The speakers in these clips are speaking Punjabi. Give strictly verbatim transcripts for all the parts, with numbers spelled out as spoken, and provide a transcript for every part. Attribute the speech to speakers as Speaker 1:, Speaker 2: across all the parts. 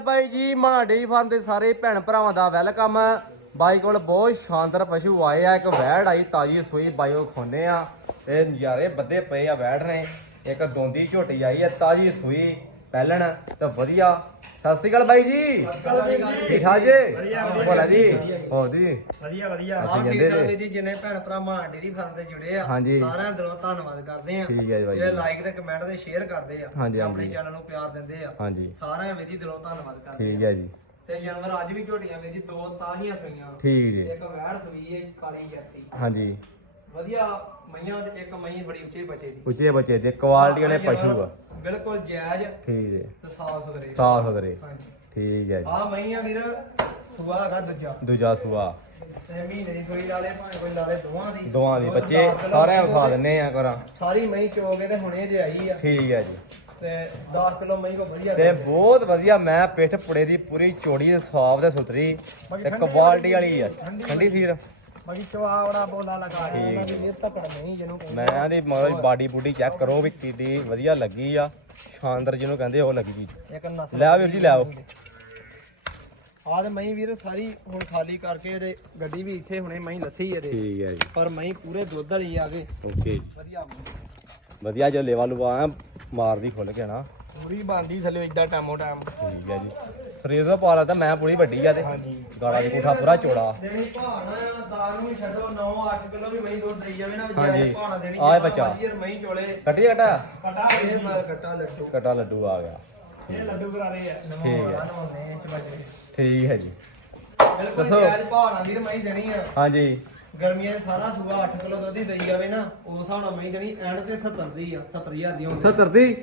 Speaker 1: ਬਾਈ ਜੀ ਮਾਂ ਡੇਰੀ ਫਾਰਮ ਦੇ ਸਾਰੇ ਭੈਣ ਭਰਾਵਾਂ ਦਾ ਵੈਲਕਮ। ਬਾਈ ਕੋਲ ਬਹੁਤ ਸ਼ਾਨਦਾਰ ਪਸ਼ੂ ਆਏ ਆ। ਇੱਕ ਵੈੜ ਆਈ ਤਾਜੀ ਸੂਈ ਬਾਈ ਉਹ ਖਾਉਂਦੇ ਆ। ਇਹ ਨਜ਼ਾਰੇ ਬੱਦੇ ਪਏ ਆ ਵੈੜ ਨੇ। ਇੱਕ ਦੋਂਦੀ ਝੋਟੀ ਆਈ ਹੈ ਤਾਜੀ ਸੂਈ ਪਹਿਲਣ ਤੇ ਵਧੀਆ। ਸਤਿ ਸ਼੍ਰੀ ਅਕਾਲ ਬਾਈ ਜੀ। ਠੀਕ ਠਾਕ ਜੀ ਭੋਲਾ ਜੀ ਹੋ ਜੀ
Speaker 2: ਵਧੀਆ ਵਧੀਆ
Speaker 1: ਅਸੀਂ ਕਹਿੰਦੇ
Speaker 2: ਜੀ ਜਿੰਨੇ ਭੈਣ ਭਰਾ ਮਾਂ ਡੇਰੀ ਫਾਰਮ ਤੇ ਜੁੜੇ ਆ
Speaker 1: ਹਾਂਜੀ
Speaker 2: ਸਾਰਿਆਂ ਦਿਲੋਂ ਧੰਨਵਾਦ ਕਰਦੇ ਆ।
Speaker 1: ਠੀਕ ਹੈ ਜੀ ਬਾਈ
Speaker 2: ਜਿਹੜੇ ਲਾਈਕ ਤੇ ਕਮੈਂਟ ਤੇ ਸ਼ੇਅਰ ਕਰਦੇ ਆ
Speaker 1: ਹਾਂਜੀ
Speaker 2: ਆਪਣੇ
Speaker 1: ਹਾਂਜੀ
Speaker 2: ਚੈਨਲ ਨੂੰ ਪਿਆਰ ਦਿੰਦੇ ਆ
Speaker 1: ਹਾਂਜੀ
Speaker 2: ਸਾਰਿਆਂ ਵਿੱਚ ਦਿਲੋਂ ਧੰਨਵਾਦ ਕਰਦੇ
Speaker 1: ਠੀਕ ਹੈ ਜੀ
Speaker 2: ਤੇ ਜਾਨਵਰ ਅੱਜ ਵੀ ਝੋਟੀਆਂ ਵਿੱਚ ਜੀ ਦੋ ਤਾਜ਼ੀਆਂ ਸੂਈਆਂ
Speaker 1: ਠੀਕ ਜੀ
Speaker 2: ਇੱਕ ਵੈੜ ਸੂਈ ਹੈ ਕਾਲੀ ਜਰਸੀ
Speaker 1: ਹਾਂਜੀ
Speaker 2: ਵਧੀਆ ਮਈਆਂ ਤੇ ਇੱਕ ਮਈ ਬੜੀ ਉੱਚੇ ਬੱਚੇ ਦੀ
Speaker 1: ਉੱਚੇ ਬੱਚੇ ਦੇ ਕੁਆਲਿਟੀ ਵਾਲੇ ਪਸ਼ੂ ਆ
Speaker 2: ਬਿਲਕੁਲ ਜਾਇਜ਼
Speaker 1: ਠੀਕ ਹੈ
Speaker 2: ਤੇ ਸਾਫ ਸੁਥਰੇ
Speaker 1: ਸਾਫ ਸੁਥਰੇ
Speaker 2: ਹਾਂਜੀ
Speaker 1: ਠੀਕ ਹੈ ਜੀ
Speaker 2: ਆ ਮਈਆਂ ਵੀਰ ਸੁਆ ਹੈਗਾ ਦੂਜਾ
Speaker 1: ਦੂਜਾ ਸੂਆ
Speaker 2: ਤੇ ਮਹੀਨੇ ਦੀ ਸੂਈ ਲਾ ਲੇ ਭਾਵੇਂ ਕੋਈ ਲਾ ਲੇ ਦੋਵਾਂ ਦੀ
Speaker 1: ਦੋਵਾਂ ਦੀ ਬੱਚੇ ਸਾਰਿਆਂ ਨੂੰ ਖਾ ਦਿੰਨੇ ਆ ਕਰਾਂ
Speaker 2: ਸਾਰੀ ਮਈ ਚੋਗੇ ਤੇ ਹੁਣੇ ਜੇ ਆਈ ਆ
Speaker 1: ਠੀਕ ਹੈ ਜੀ
Speaker 2: ਤੇ ਦਸ ਕਿਲੋ ਮਈ ਕੋ ਵਧੀਆ
Speaker 1: ਤੇ ਬਹੁਤ ਵਧੀਆ। ਮੈਂ ਪਿੱਠ ਪੁੜੇ ਦੀ ਪੂਰੀ ਚੋੜੀ ਸਾਫ ਤੇ ਸੁਥਰੀ ਤੇ ਕੁਆਲਿਟੀ ਵਾਲੀ ਆ ਠੰਡੀ ਸੀਰ
Speaker 2: ਬਾਕੀ ਚਵਾੜਾ ਬੋਲਾ ਲਗਾ
Speaker 1: ਠੀਕ
Speaker 2: ਦੀ ਇਹ ਤੱਕੜ ਨਹੀਂ ਜਿਹਨੂੰ
Speaker 1: ਮੈਂ ਆਂਦੀ ਮਤਲਬ ਬਾਡੀ ਬੂਡੀ ਚੈੱਕ ਕਰੋ ਵੀ ਕਿੱਡੀ ਵਧੀਆ ਲੱਗੀ ਆ। ਸ਼ਾਨਦਾਰ ਜਿਹਨੂੰ ਕਹਿੰਦੇ ਉਹ ਲੱਗੀ ਚੀਜ਼।
Speaker 2: ਇੱਕ ਨਸਲ
Speaker 1: ਲੈ ਵੀਰ ਜੀ ਲੈ ਆਓ।
Speaker 2: ਆ ਤੇ ਮਈ ਵੀਰ ਸਾਰੀ ਹੁਣ ਖਾਲੀ ਕਰਕੇ ਜੇ ਗੱਡੀ ਵੀ ਇੱਥੇ ਹੁਣੇ ਮਈ ਲੱਥੀ ਇਹਦੇ
Speaker 1: ਠੀਕ ਹੈ ਜੀ
Speaker 2: ਪਰ ਮਈ ਪੂਰੇ ਦੁੱਧ ਵਾਲੀ ਆ ਗਏ
Speaker 1: ਓਕੇ
Speaker 2: ਵਧੀਆ
Speaker 1: ਵਧੀਆ ਜੋ ਲੇਵਾ ਲੂਆ ਆ ਮਾਰਦੀ ਖੁੱਲ ਕੇ ਨਾ
Speaker 2: ਪੂਰੀ ਬਾਂਦੀ ਥੱਲੇ ਇਦਾਂ ਟਾਮੋ ਟਾਮ
Speaker 1: ਠੀਕ ਹੈ ਜੀ ਸਰੀਰ ਦਾ ਪਾ ਲੱਗਦਾ ਮੈਂ ਪੂਰੀ ਵੱਡੀ ਆ ਤੇ
Speaker 2: ਹਾਂਜੀ
Speaker 1: ਗਾਲਾ ਦੀ ਕੋਠਾ ਪੂਰਾ ਚੌੜਾ
Speaker 2: ਦੇਣੀ ਭਾਣਾ ਆ ਦਾਲ ਨੂੰ ਵੀ ਛੱਡੋ ਨੌ ਅੱਠ ਕਿਲੋ ਵੀ ਮਈ ਦੁੱਧ ਦੇਈ ਜਾਵੇ ਨਾ
Speaker 1: ਹਾਂਜੀ।
Speaker 2: ਭਾਣਾ ਦੇਣੀ
Speaker 1: ਆਹ ਬੱਚਾ।
Speaker 2: ਮਈ ਚੋਲੇ
Speaker 1: ਕੱਟੀ ਕਟਾ
Speaker 2: ਕਟਾ ਇਹ ਮਾਰ ਕਟਾ ਲੱਡੂ
Speaker 1: ਕਟਾ ਲੱਡੂ ਆ ਗਿਆ
Speaker 2: ਇਹ ਲੱਡੂ ਕਰਾ ਰਹੇ ਆ
Speaker 1: ਠੀਕ ਹੈ।
Speaker 2: ਨਵਾਉਣੇ ਚਵਾਜੇ
Speaker 1: ਠੀਕ ਹੈ ਜੀ
Speaker 2: ਬਿਲਕੁਲ
Speaker 1: ਦੱਸੋ।
Speaker 2: ਜਾਇਜ਼ ਭਾਣਾ ਵੀਰ ਮਈ ਦੇਣੀ ਆ
Speaker 1: ਹਾਂਜੀ
Speaker 2: ਗਰਮੀਆਂ 'ਚ ਸਾਰਾ ਸੂਆ ਅੱਠ ਕਿਲੋ ਦੁੱਧ ਹੀ ਦੇਈ ਜਾਵੇ ਨਾ ਉਸ ਹਿਸਾਬ ਨਾਲ ਮਈ ਦੇਣੀ ਐਂਡ ਤੇ ਸੱਤਰ ਦੀ ਆ ਸੱਤਰ ਹਜ਼ਾਰ ਦੀ ਹੋਣੀ
Speaker 1: ਸੱਤਰ ਦੀ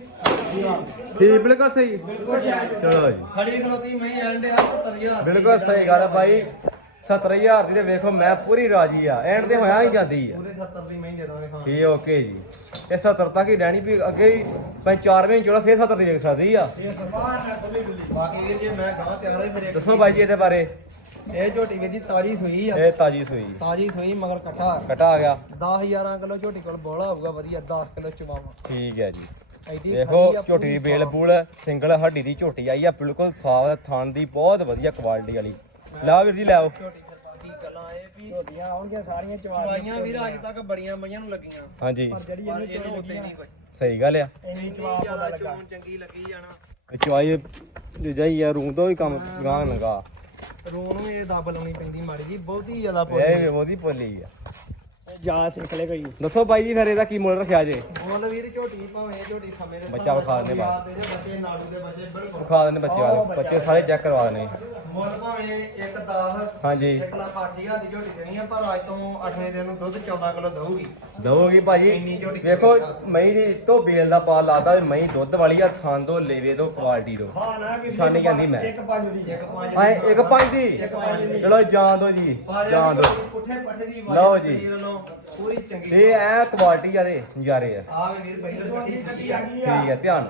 Speaker 1: ਠੀਕ ਬਿਲਕੁਲ ਸਹੀ ਚਲੋ ਜੀ
Speaker 2: ਖੜੀ ਕਿਲੋ ਦੀ ਮਈ ਐਂਡ ਆ ਸੱਤਰ ਹਜ਼ਾਰ
Speaker 1: ਬਿਲਕੁਲ ਸਹੀ ਗੱਲ ਆ ਬਾਈ। ਸੱਤਰ ਹਜ਼ਾਰ ਦੀ ਤੇ ਵੇਖੋ ਮੈਂ ਪੂਰੀ ਰਾਜੀ ਆ। ਐਂਡ ਤੇ ਹੋਇਆ ਹੀ ਜਾਂਦੀ ਆ।
Speaker 2: ਪੂਰੇ ਸੱਤਰ ਦੀ ਮਈ ਦੇ ਦਾਂਗੇ ਹਾਂ
Speaker 1: ਠੀਕ ਓਕੇ ਜੀ। ਇਹ ਸੱਤਰ ਤੱਕ ਹੀ ਰਹਿਣੀ ਵੀ ਅੱਗੇ ਹੀ ਪੰਜ ਚਾਰ ਮਹੀਨੇ ਚੋੜਾ ਫੇਰ ਸੱਤਰ ਦੀ ਵੇਖ ਸਕਦੀ ਆ।
Speaker 2: ਇਹ ਸਮਾਨ ਹੈ ਖੁੱਲੀ ਖੁੱਲੀ ਬਾਕੀ ਵੀਰ ਜੇ ਮੈਂ ਗਾਂ ਤਿਆਰ ਹੋਈ ਫਿਰ ਇੱਕ
Speaker 1: ਦੱਸੋ ਬਾਈ ਜੀ ਇਹਦੇ ਬਾਰੇ।
Speaker 2: ਇਹ ਝੋਟੀ ਵੀਰ ਜੀ ਤਾਜੀ ਸੂਈ ਆ
Speaker 1: ਇਹ ਤਾਜੀ ਸੂਈ
Speaker 2: ਤਾਜੀ ਸੂਈ ਮਗਰ ਇਕੱਠਾ
Speaker 1: ਕਟਾ ਆ ਗਿਆ
Speaker 2: ਦਸ ਹਜ਼ਾਰ ਕਿਲੋ ਝੋਟੀ ਕੋਲ ਬੋਲਾ ਹੋਊਗਾ ਵਧੀਆ ਦਸ ਕਿਲੋ ਚਵਾਵਾ
Speaker 1: ਠੀਕ ਹੈ ਜੀ।
Speaker 2: ਐਡੀ
Speaker 1: ਦੇਖੋ
Speaker 2: ਖੱਟੀ ਆ,
Speaker 1: ਝੋਟੀ ਦੀ ਬੇਲ ਬੂਲ ਸਿੰਗਲ ਹੱਡੀ ਦੀ ਝੋਟੀ ਆਈ ਆ ਬਿਲਕੁਲ ਸਾਫ ਥਣ ਦੀ ਬਹੁਤ ਵਧੀਆ ਕੁਆਲਿਟੀ ਵਾਲੀ। ਲਓ ਵੀਰ ਜੀ ਲੈ ਆਓ।
Speaker 2: ਝੋਟੀ ਦੇ ਬਾਕੀ ਗੱਲਾਂ ਇਹ ਵੀ ਝੋਟੀਆਂ ਆਉਣਗੀਆਂ ਸਾਰੀਆਂ ਚਵਾਈਆਂ ਵੀਰ ਅੱਜ ਤੱਕ ਬੜੀਆਂ ਮਈਆਂ ਨੂੰ ਲੱਗੀਆਂ
Speaker 1: ਹਾਂਜੀ
Speaker 2: ਪਰ ਜਿਹੜੀ ਇਹਨੂੰ ਇਹਨੂੰ ਉੱਤੇ ਨਹੀਂ ਕੋਈ
Speaker 1: ਸਹੀ ਗੱਲ ਆ।
Speaker 2: ਇੰਨੀ ਚਵਾ ਪਤਾ ਲੱਗਾ ਚੰਗੀ ਲੱਗੀ ਜਾਣਾ
Speaker 1: ਚਵਾਈ ਜਾਈ ਆ ਰੂੰ ਤੋਂ ਵੀ ਕੰਮ ਗਾਂ ਲੰਗਾ
Speaker 2: ਰੂਹ ਨੂੰ ਇਹ ਦੱਬ ਲਾਉਣੀ ਪੈਂਦੀ ਮਾੜੀ ਜੀ ਬਹੁਤੀ ਜ਼ਿਆਦਾ
Speaker 1: ਇਹ ਉਹਦੀ ਪੋਲੀ ਆ।
Speaker 2: ਜਾ ਸਿੱਖ ਲੈ ਕੋਈ
Speaker 1: ਦੱਸੋ ਬਾਈ ਜੀ ਫਿਰ ਇਹਦਾ ਕੀ ਮੁੱਲ ਰੱਖਿਆ ਜੇ।
Speaker 2: ਮੁੱਲ ਵੀਰ ਝੋਟੀ ਭਾਵੇਂ ਝੋਟੀ ਸਮੇਂ ਦੇ
Speaker 1: ਬੱਚਾ ਵਿਖਾ ਦਿੰਦੇ ਬਾਅਦ।
Speaker 2: ਦੇ ਬੱਚੇ ਨਾੜੂ ਦੇ ਬੱਚੇ ਬਿਲਕੁਲ
Speaker 1: ਖਾ ਦਿੰਦੇ ਬੱਚੇ ਵਾਲੇ ਬੱਚੇ ਸਾਰੇ ਚੈੱਕ ਕਰਵਾ ਦੇਣੇ।
Speaker 2: ਮੁੱਲ ਭਾਵੇਂ ਇੱਕ ਦਸ
Speaker 1: ਹਾਂਜੀ
Speaker 2: ਇੱਕ ਲੱਖ ਅੱਠ ਹਜ਼ਾਰ ਦੀ ਝੋਟੀ ਦੇਣੀ ਆ ਪਰ ਅੱਜ ਤੋਂ ਅੱਠਵੇਂ ਦਿਨ ਨੂੰ ਦੁੱਧ ਚੌਦਾਂ ਕਿਲੋ ਦਊਗੀ
Speaker 1: ਦਊਗੀ ਭਾਜੀ।
Speaker 2: ਇੰਨੀ ਝੋਟੀ
Speaker 1: ਵੇਖੋ ਮਈ ਦੀ ਤੋਂ ਬੇਲ ਦਾ ਪਾ ਲਾਦਾ ਵੀ ਮਈ ਦੁੱਧ ਵਾਲੀ ਆ ਥਾਂ ਤੋਂ ਲੇਵੇ ਤੋਂ ਕੁਆਲਿਟੀ ਤੋਂ
Speaker 2: ਹਾਂ ਨਾ ਕਿ
Speaker 1: ਛਾਨੀ ਕਹਿੰਦੀ ਮੈਂ
Speaker 2: ਇੱਕ ਪੰਜ ਦੀ ਇੱਕ ਪੰਜ
Speaker 1: ਹਾਂ ਇੱਕ ਪੰਜ ਦੀ ਚਲੋ ਜਾਣ ਦੋ ਜੀ ਜਾਣ ਦੋ।
Speaker 2: ਪੁੱਠੇ ਪੱਠੇ ਦੀ
Speaker 1: ਲਓ ਜੀ।
Speaker 2: ਪੂਰੀ ਚੰਗੀ
Speaker 1: ਇਹ ਐ ਕੁਆਲਿਟੀ ਆ ਦੇ ਨਜ਼ਾਰੇ ਆ।
Speaker 2: ਆ ਵੀ ਵੀਰ ਪਹਿਲਾਂ ਝੋਟੀ ਚੰਗੀ ਆ
Speaker 1: ਠੀਕ ਹੈ ਧਿਆਨ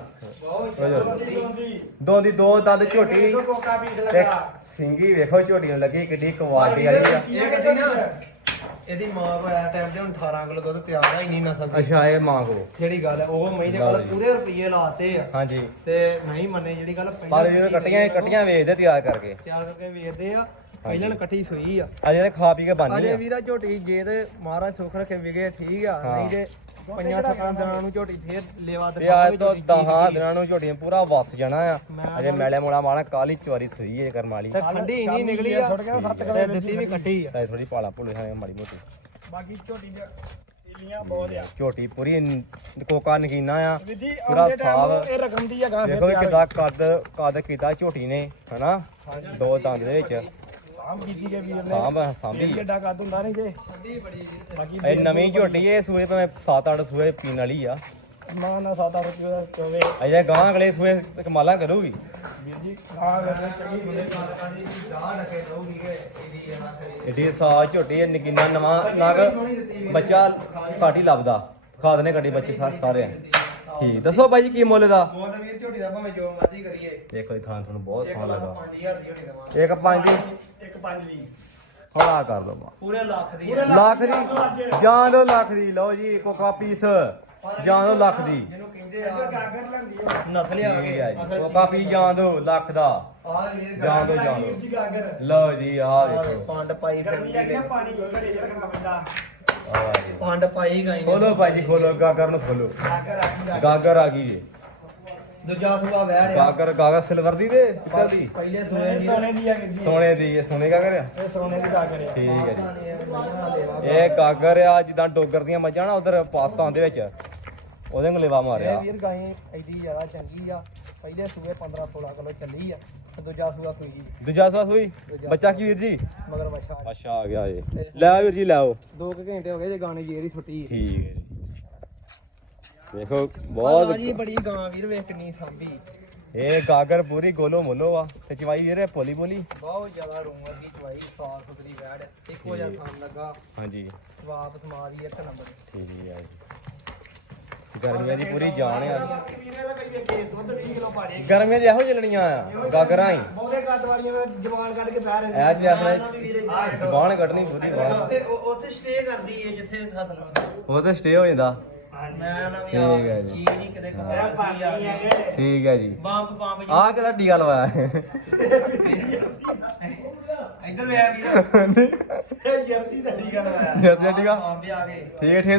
Speaker 2: ਬਹੁਤ
Speaker 1: ਦੋ ਦੀ ਦੋ ਦੰਦ ਝੋਟੀ
Speaker 2: ਕੋਕਾ ਪੀਸ
Speaker 1: ਤੇ
Speaker 2: ਲਗਾ
Speaker 1: ਸਿੰਗੀ ਵੇਖੋ ਝੋਟੀ ਨੂੰ ਲੱਗੀ ਕਿੱਡੀ ਕੁਆਲਿਟੀ ਵਾਲੀ ਆ।
Speaker 2: ਇਹ ਗੱਡੀ ਨਾ ਇਹਦੀ ਮਾਂ ਕੋਲ ਆ ਟਾਈਮ ਤੇ ਹੁਣ ਅਠਾਰਾਂ ਕਿਲੋ ਦੁੱਧ ਤਿਆਰ ਆ ਇੰਨੀ ਨਸਲ ਦੀ
Speaker 1: ਅੱਛਾ ਇਹ ਮੰਗੋ
Speaker 2: ਜਿਹੜੀ ਗੱਲ ਹੈ ਉਹ ਮਈ ਦੇ ਕੋਲ ਪੂਰੇ ਰੁਪਏ ਲਾਤੇ ਆ
Speaker 1: ਹਾਂਜੀ
Speaker 2: ਤੇ ਨਹੀਂ ਮੰਨੇ ਜਿਹੜੀ ਗੱਲ
Speaker 1: ਪਰ ਇਹ ਕੱਟੀਆਂ ਕੱਟੀਆਂ ਵੇਚਦੇ ਤਿਆਰ ਕਰਕੇ
Speaker 2: ਤਿਆਰ ਕਰਕੇ ਵੇਚਦੇ ਆ ਪਹਿਲਾਂ ਇਕੱਠੀ ਸੂਈ ਆ
Speaker 1: ਅਜੇ ਨੇ ਖਾ ਪੀ ਕੇ ਬਾਨੀ
Speaker 2: ਅਜੇ
Speaker 1: ਆ।
Speaker 2: ਵੀਰਾ ਝੋਟੀ ਜੇ ਤੇ ਮਹਾਰਾਜ ਸੁੱਖ ਰੱਖੇ ਵਿਗੇ ਠੀਕ ਆ ਨਹੀਂ ਤੇ ਪੰਜਾਂ ਸੱਤਾਂ ਦਿਨਾਂ ਨੂੰ ਝੋਟੀ ਫੇਰ ਲੇਵਾ
Speaker 1: ਤੇ ਅੱਜ ਤੋਂ ਦਸਾਂ ਦਿਨਾਂ ਨੂੰ ਝੋਟੀਆਂ ਪੂਰਾ ਵਸ ਜਾਣਾ ਆ। ਅਜੇ ਮੈਲੇ ਮੋਲਾ ਮਾਣਾ ਕਾਲੀ ਚਵਾਰੀ ਸੂਈ ਹੈ ਕਰਮ ਵਾਲੀ
Speaker 2: ਤੇ ਠੰਡੀ ਇੰਨੀ ਨਿਕਲੀ ਆ ਤੇ ਦਿੱਤੀ ਵੀ ਕੱਟੀ ਆ
Speaker 1: ਤਾਂ ਥੋੜੀ ਪਾਲਾ ਭੁੱਲੇ ਹਾਂ ਮਾੜੀ ਮੋਟੀ
Speaker 2: ਬਾਕੀ ਝੋਟੀ ਦੇ ਲੀਆਂ ਬਹੁਤ ਆ
Speaker 1: ਝੋਟੀ ਪੂਰੀ ਨ- ਕੋਕਾ ਨਗੀਨਾ ਆ
Speaker 2: ਵਿਧੀ
Speaker 1: ਪੂਰਾ ਸਾਫ।
Speaker 2: ਇਹ ਰਕਮ ਦੀ ਆ ਗਾਂ
Speaker 1: ਦੇਖੋ ਵੀ ਕਿੱਦਾਂ ਕੱਦ ਕੱਦ ਕੀਤਾ ਝੋਟੀ ਨੇ ਹਨਾ ਦੋ ਦੰਦ ਦੇ ਵਿੱਚ
Speaker 2: ਆਮ ਕੀਤੀ ਗਈ ਵੀਰ ਨੇ
Speaker 1: ਸਾਂਭ ਸਾਂਭੀ ਆ।
Speaker 2: ਕਿੱਡਾ ਕੱਦ ਹੁੰਦਾ ਨਹੀਂ ਜੇ ਠੰਡੀ ਬੜੀ ਬਾਕੀ
Speaker 1: ਇਹ ਨਵੀਂ ਝੋਟੀ ਇਹ ਸੂਏ ਭਾਵੇਂ ਸੱਤ ਅੱਠ ਸੂਏ ਪੀਣ ਵਾਲੀ ਆ।
Speaker 2: ਮਾਂ ਨਾ ਸਾਦਾ ਰੁਪਏ ਦਾ ਚੋਵੇ
Speaker 1: ਅਜੇ ਗਾਂ ਅਗਲੇ ਸੂਏ ਤੇ ਕਮਾਲਾਂ ਕਰੂਗੀ
Speaker 2: ਵੀਰ ਜੀ ਆ ਗੱਲ ਚੰਗੀ ਬੋਲੇ ਗੱਲ ਕਰਦੀ ਦਾ ਡਕੇ ਦਊਗੀ ਕਿ ਇਹਦੀ ਇਹ ਨਾ ਕਰੀ
Speaker 1: ਏਡੀ ਸਾਜ ਝੋਟੀ ਨਗੀਨਾ ਨਵਾਂ ਨਗ ਬੱਚਾ ਘੱਟ ਹੀ ਲੱਭਦਾ ਖਾ ਦਨੇ ਗੱਡੀ ਬੱਚੇ ਸਾਰੇ ਸਾਰੇ ਆ। ਠੀਕ ਦੱਸੋ ਬਾਈ ਜੀ ਕੀ ਮੁੱਲ ਦਾ।
Speaker 2: ਮੁੱਲ ਵੀਰ ਝੋਟੀ ਦਾ ਭਾਵੇਂ ਜੋ ਮਰਜ਼ੀ ਕਰੀਏ
Speaker 1: ਦੇਖੋ ਇਹ ਥਾਂ ਤੁਹਾਨੂੰ ਬਹੁਤ ਸੋਹਣਾ ਲੱਗਾ।
Speaker 2: ਪੰਜ ਹਜ਼ਾਰ ਦੀ ਝੋਟੀ ਦਵਾਂ
Speaker 1: ਇੱਕ ਪੰਜ ਦੀ
Speaker 2: ਇੱਕ ਪੰਜ ਦੀ
Speaker 1: ਹਵਾ ਕਰ ਦੋ
Speaker 2: ਪੂਰੇ ਲੱਖ ਦੀ
Speaker 1: ਲੱਖ ਦੀ ਜਾਂ ਦੋ ਲੱਖ ਦੀ ਲਓ ਜੀ ਕੋਕਾ ਪੀਸ ਜਾਂ ਦੋ ਲੱਖ ਦੀ
Speaker 2: ਜਿਹਨੂੰ ਕਹਿੰਦੇ ਆ
Speaker 3: ਗਾਗਰ ਲੰਗੀ ਆ
Speaker 2: ਨਸਲ ਆ
Speaker 1: ਠੀਕ
Speaker 2: ਗਏ
Speaker 1: ਹੈ ਜੀ ਉਹ ਕਾਪੀ ਜਾਣ ਦੋ ਲੱਖ ਦਾ
Speaker 2: ਆ ਵੀਰ
Speaker 1: ਜਾਣ ਦੋ ਜਾਣ
Speaker 3: ਵੀਰ
Speaker 1: ਦੋ
Speaker 3: ਜੀ ਗਾਗਰ
Speaker 1: ਲਓ ਜੀ ਆਹ ਵੇਖੋ
Speaker 2: ਪੰਡ ਪਾਈ
Speaker 3: ਗਰਮੀ ਆ ਗਿਆ ਪਾਣੀ ਘੜੇ ਚ ਰੱਖਣਾ ਪੈਂਦਾ
Speaker 1: ਆਹ ਜੀ
Speaker 2: ਪੰਡ ਪਾਈ ਗਈ
Speaker 1: ਖੋਲੋ ਭਾਈ ਜੀ ਖੋਲੋ ਗਾਗਰ ਨੂੰ ਖੋਲੋ
Speaker 3: ਗਾਗਰ ਆਖੀ
Speaker 1: ਗਾਗਰ ਆ ਗਈ ਜੀ
Speaker 2: ਦੂਜਾ ਸੂਆ ਵਹਿੜ ਆ
Speaker 1: ਗਾਗਰ ਗਾਗਰ ਸਿਲਵਰ ਦੀ ਤੇ ਪਿੱਤਲ ਦੀ
Speaker 2: ਪਹਿਲੇ ਸੂਏ
Speaker 3: ਇਹ ਸੋਨੇ ਦੀ ਆ ਵੀਰ ਜੀ
Speaker 1: ਸੋਨੇ ਦੀ ਇਹ ਸੋਨੇ ਗਾਗਰ ਆ
Speaker 3: ਇਹ ਸੋਨੇ ਦੀ ਗਾਗਰ ਆ
Speaker 1: ਠੀਕ ਹੈ ਜੀ
Speaker 2: ਜੀ
Speaker 1: ਇਹ ਗਾਗਰ ਆ ਜਿੱਦਾਂ ਡੋਗਰ ਦੀਆਂ ਮੱਝਾਂ ਨਾ ਉਧਰ ਪਾਕਿਸਤਾਨ ਦੇ ਵਿੱਚ ਉਹਦੇ ਨੂੰ ਲੇਵਾ ਮਾਰਿਆ
Speaker 2: ਇਹ ਵੀਰ ਗਾਈ ਐਡੀ ਜ਼ਿਆਦਾ ਚੰਗੀ ਆ ਪਹਿਲੇ ਸੂਏ ਪੰਦਰਾਂ ਸੋਲਾਂ ਕਿਲੋ ਚੱਲੀ ਆ ਤੇ ਦੂਜਾ ਸੂਆ ਸੂਈ ਜੀ
Speaker 1: ਦੂਜਾ ਸੂਆ ਸੂਈ ਬੱਚਾ ਕੀ ਵੀਰ ਜੀ
Speaker 2: ਮਗਰ ਵਛਾ
Speaker 1: ਅੱਛਾ ਆ ਗਿਆ ਇਹ ਲੈ ਵੀਰ ਜੀ ਲਿਆਓ
Speaker 2: ਦੋ ਕੁ ਘੰਟੇ ਹੋ ਗਏ ਜੇ ਗਾਣੇ ਜੇਰੀ ਛੁੱਟੀ
Speaker 1: ਠੀਕ ਹੈ ਜੀ ਦੇਖੋ
Speaker 2: ਬਹੁਤ
Speaker 1: ਬਹੁਤ
Speaker 2: ਜੀ ਬੜੀ ਗਾਂ ਵੀਰ ਵੇਖ ਕਿੰਨੀ ਸਾਂਭੀ
Speaker 1: ਇਹ ਗਾਗਰ ਪੂਰੀ ਗੋਲੋ ਮੋਲੋ ਆ ਤੇ ਚਵਾਈ ਵੀਰੇ ਪੋਲੀ ਪੋਲੀ
Speaker 2: ਬਹੁਤ ਜ਼ਿਆਦਾ ਰੂਮ ਵਰਗੀ ਚਵਾਈ ਸਾਫ ਸੁਥਰੀ ਵੈੜ ਇੱਕੋ ਜਿਹਾ ਖਾਣ ਲੱਗਾ
Speaker 1: ਹਾਂਜੀ
Speaker 2: ਵਾਪਸ ਮਾਰੀ ਇੱਕ ਨੰਬਰ
Speaker 1: ਠੀਕ ਹੈ ਜੀ ਗਰਮੀਆਂ ਦੀ ਪੂਰੀ ਜਾਨ ਆ
Speaker 3: ਵੀਰੇ ਦਾ ਕਈ ਵੇਖੇ ਦੁੱਧ ਵੀਹ ਕਿਲੋ ਪਾ ਦੇ
Speaker 1: ਗਰਮੀਆਂ 'ਚ ਇਹੋ ਚੱਲਣੀਆਂ ਆ ਗਾਗਰਾਂ ਹੀ
Speaker 3: ਬਹੁਤੇ ਕੱਦ ਵਾਲੀਆਂ ਜਵਾਨ ਕੱਢ ਕੇ ਬਹਿ ਰਹੇ
Speaker 1: ਐ ਜੇ ਆਪਣੇ ਜ਼ਬਾਨ ਕੱਢਣੀ ਪੂਰੀ ਬਾਹਰ
Speaker 2: ਤੇ ਉੱਥੇ ਸਟੇ ਕਰਦੀ ਹੈ ਜਿੱਥੇ ਹੱਥ ਲਾਉਂਦਾ
Speaker 1: ਉਹ ਤੇ ਸਟੇ ਹੋ ਜਾਂਦਾ
Speaker 2: ਮੈਂ ਨਾ ਵੀ
Speaker 1: ਠੀਕ ਹੈ ਜੀ।
Speaker 2: ਚੀਜ਼ ਨਹੀਂ ਕਿਤੇ
Speaker 3: ਇਹ
Speaker 2: ਕੋਈ
Speaker 3: ਪਾਣੀ ਹੈਗੇ
Speaker 1: ਠੀਕ ਹੈ ਜੀ
Speaker 2: ਬੰਬ ਬੰਬ ਜੀ
Speaker 1: ਆਹ ਕਿਹੜਾ ਟੀਕਾ ਲਵਾਇਆ
Speaker 2: ਇੱਧਰ ਵੇ ਵੀਰ
Speaker 3: ਇਹ ਜਰਦੀ ਦਾ ਟੀਕਾ ਲਵਾਇਆ
Speaker 1: ਜਦ ਟੀਕਾ
Speaker 2: ਬੰਬ ਆ ਗਏ
Speaker 1: ਠੀਕ ਹੈ ਠੀਕ